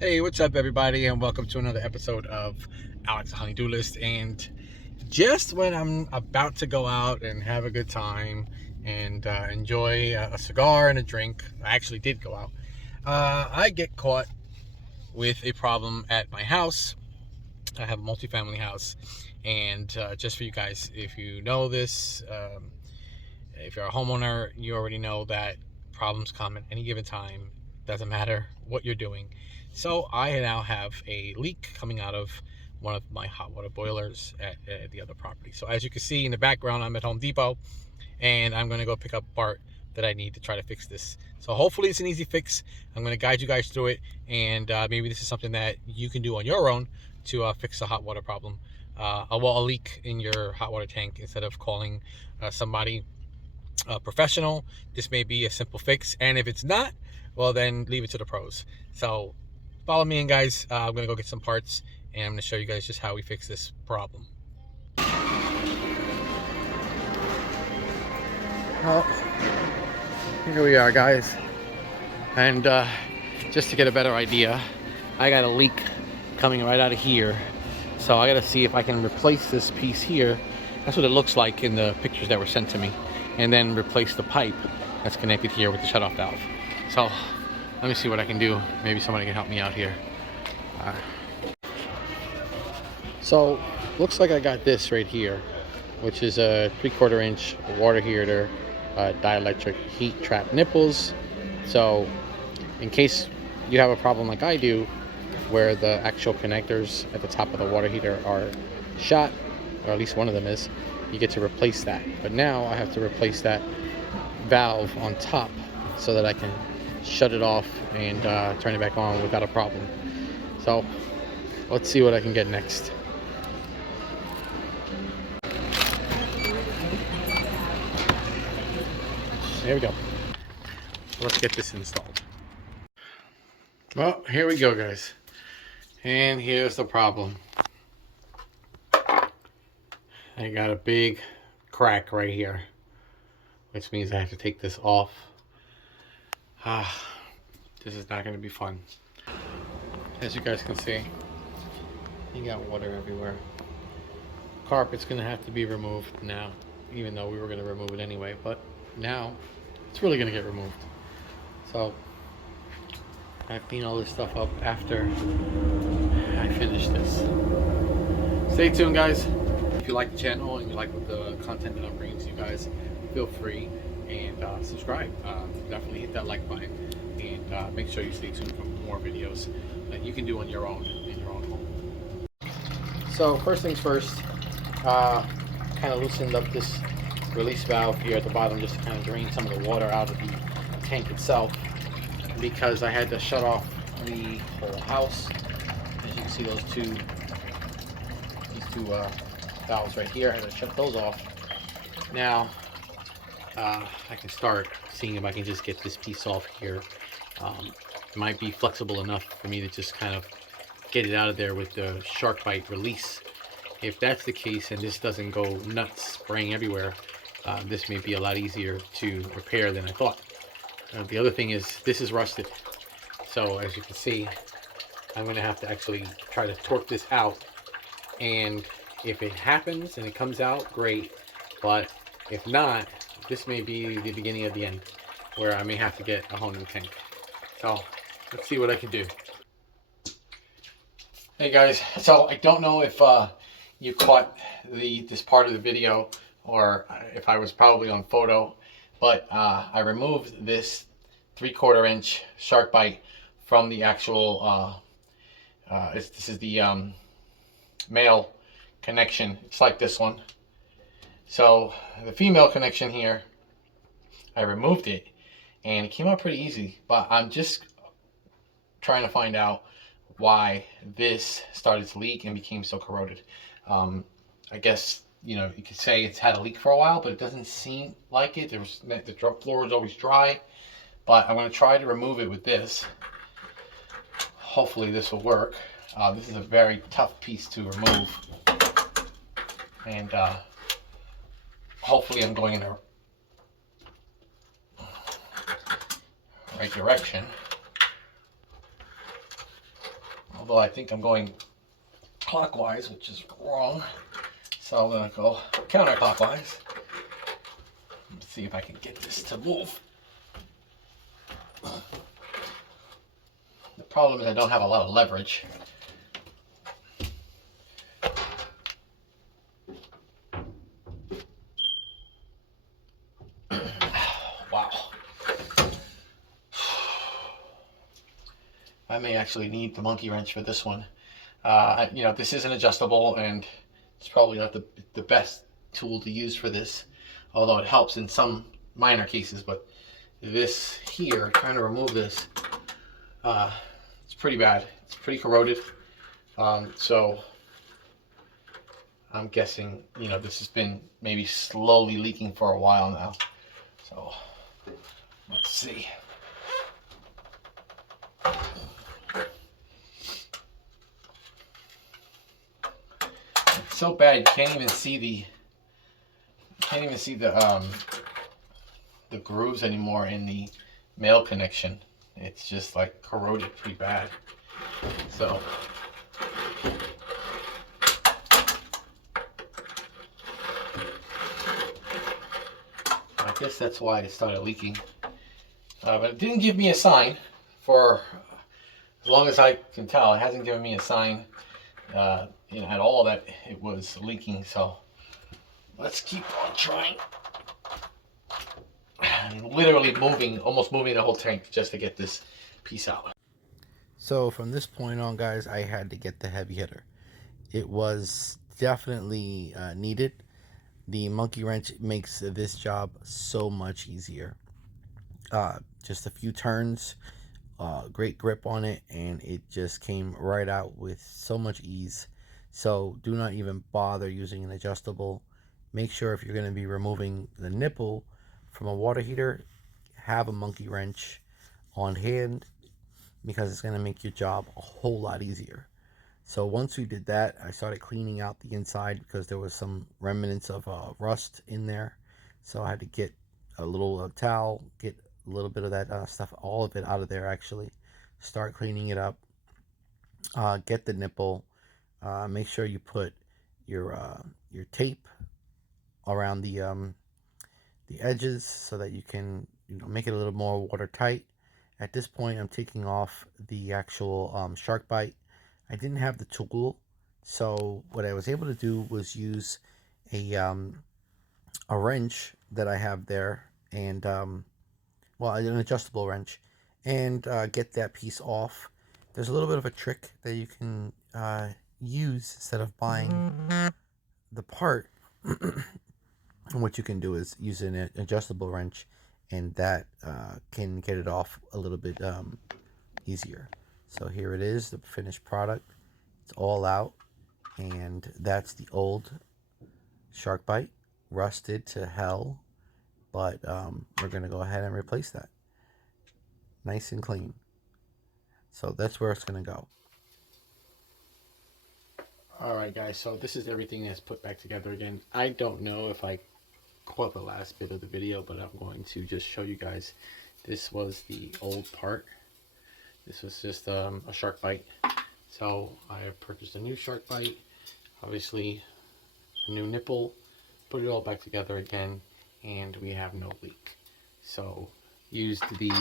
Hey, what's up, everybody, and welcome to another episode of Alex Honeydew List. And just when I'm about to go out and have a good time and enjoy a cigar and a drink, I actually did go out. I get caught with a problem at my house. I have a multifamily house, and just for you guys, if you know this, if you're a homeowner, you already know that problems come at any given time. Doesn't matter what you're doing. So I now have a leak coming out of one of my hot water boilers at the other property. So as you can see in the background, I'm at Home Depot, and I'm going to go pick up part that I need to try to fix this. So hopefully it's an easy fix. I'm going to guide you guys through it, and maybe this is something that you can do on your own to fix a hot water problem. A leak in your hot water tank, instead of calling somebody professional. This may be a simple fix, and if it's not, well, then leave it to the pros. So follow me in, guys. I'm gonna go get some parts, and I'm gonna show you guys just how we fix this problem. Well, here we are, guys, and just to get a better idea, I got a leak coming right out of here, so I gotta see if I can replace this piece here. That's what it looks like in the pictures that were sent to me, and then replace the pipe that's connected here with the shutoff valve. So let me see what I can do. Maybe somebody can help me out here. So looks like I got this right here, which is a 3/4 inch water heater, dielectric heat trap nipples. So in case you have a problem like I do, where the actual connectors at the top of the water heater are shot, or at least one of them is, you get to replace that. But now I have to replace that valve on top so that I can shut it off and turn it back on without a problem. So let's see what I can get next. There we go. Let's get this installed. Well, here we go, guys. And here's the problem. I got a big crack right here, which means I have to take this off. This is not going to be fun. As you guys can see, you got water everywhere. Carpet's going to have to be removed now, even though we were going to remove it anyway, but now it's really going to get removed. So I clean all this stuff up after I finish this. Stay tuned, guys. If you like the channel and you like the content that I'm bringing to you guys, feel free and subscribe. Definitely hit that like button, and make sure you stay tuned for more videos that you can do on your own in your own home. So first things first, kind of loosened up this release valve here at the bottom just to kind of drain some of the water out of the tank itself, because I had to shut off the whole house. As you can see, these two valves right here, I had to shut those off. Now I can start seeing if I can just get this piece off here. It might be flexible enough for me to just kind of get it out of there with the shark bite release. If that's the case and this doesn't go nuts spraying everywhere, this may be a lot easier to repair than I thought. The other thing is, this is rusted, so as you can see, I'm going to have to actually try to torque this out, and if it happens and it comes out, great, but if not, this may be the beginning of the end, where I may have to get a whole new tank. So let's see what I can do. Hey guys, so I don't know if you caught this part of the video, or if I was probably on photo, but I removed this 3/4 inch shark bite from the actual this is the male connection. It's like this one. So the female connection here, I removed it and it came out pretty easy, but I'm just trying to find out why this started to leak and became so corroded. I guess, you know, you could say it's had a leak for a while, but it doesn't seem like it. The floor is always dry, but I'm going to try to remove it with this. Hopefully this will work. This is a very tough piece to remove, and hopefully I'm going in the right direction. although I think I'm going clockwise, which is wrong. So I'm gonna go counterclockwise. Let's see if I can get this to move. The problem is I don't have a lot of leverage. Wow. I may actually need the monkey wrench for this one. You know, this isn't adjustable, and it's probably not the best tool to use for this, although it helps in some minor cases. But this here, trying to remove this, it's pretty bad. It's pretty corroded. So I'm guessing, you know, this has been maybe slowly leaking for a while now. So let's see. It's so bad you can't even see the grooves anymore in the male connection. It's just like corroded pretty bad. So I guess that's why it started leaking. But it didn't give me a sign for as long as I can tell. It hasn't given me a sign you know, at all that it was leaking. So let's keep on trying. I'm literally almost moving the whole tank just to get this piece out. So from this point on, guys, I had to get the heavy hitter. It was definitely needed. The monkey wrench makes this job so much easier. Just a few turns, great grip on it, and it just came right out with so much ease. So do not even bother using an adjustable. Make sure if you're going to be removing the nipple from a water heater, have a monkey wrench on hand, because it's going to make your job a whole lot easier. So once we did that, I started cleaning out the inside because there was some remnants of rust in there. So I had to get a little towel, get a little bit of that stuff, all of it out of there actually. Start cleaning it up. Get the nipple. Make sure you put your tape around the edges so that you can, you know, make it a little more watertight. At this point, I'm taking off the actual shark bite. I didn't have the tool, so what I was able to do was use a wrench that I have there, and well, an adjustable wrench, and get that piece off. There's a little bit of a trick that you can use instead of buying the part. And what you can do is use an adjustable wrench, and that can get it off a little bit easier. So here it is, the finished product. It's all out, and that's the old shark bite, rusted to hell, but we're going to go ahead and replace that. Nice and clean. So that's where it's going to go. Alright guys, so this is everything that's put back together again. I don't know if I caught the last bit of the video, but I'm going to just show you guys. This was the old part. This was just a shark bite. So I have purchased a new shark bite, obviously a new nipple, put it all back together again, and we have no leak. So used the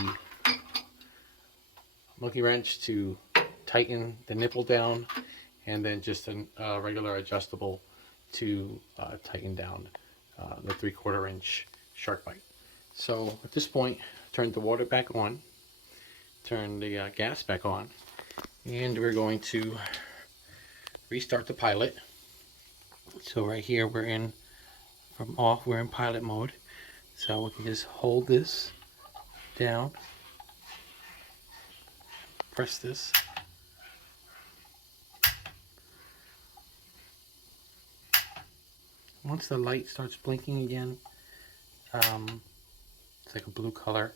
monkey wrench to tighten the nipple down, and then just a regular adjustable to tighten down the 3/4 inch shark bite. So at this point, turn the water back on, turn the gas back on, and we're going to restart the pilot. So right here we're in we're in pilot mode. So we can just hold this down, press this, once the light starts blinking again, it's like a blue color,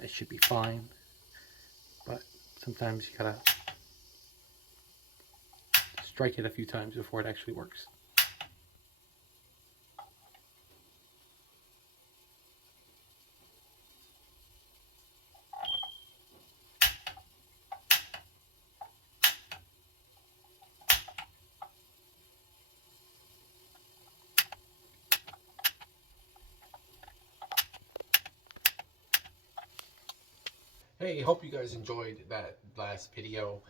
it should be fine, but sometimes you gotta strike it a few times before it actually works. Hey, hope you guys enjoyed that last video.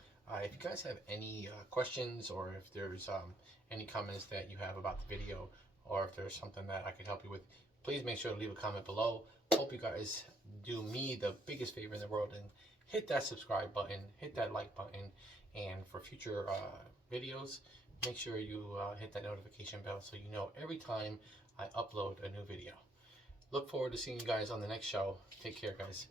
If you guys have any questions, or if there's any comments that you have about the video, or if there's something that I could help you with, please make sure to leave a comment below. Hope you guys do me the biggest favor in the world and hit that subscribe button, hit that like button, and for future videos, make sure you hit that notification bell so you know every time I upload a new video. Look forward to seeing you guys on the next show. Take care, guys.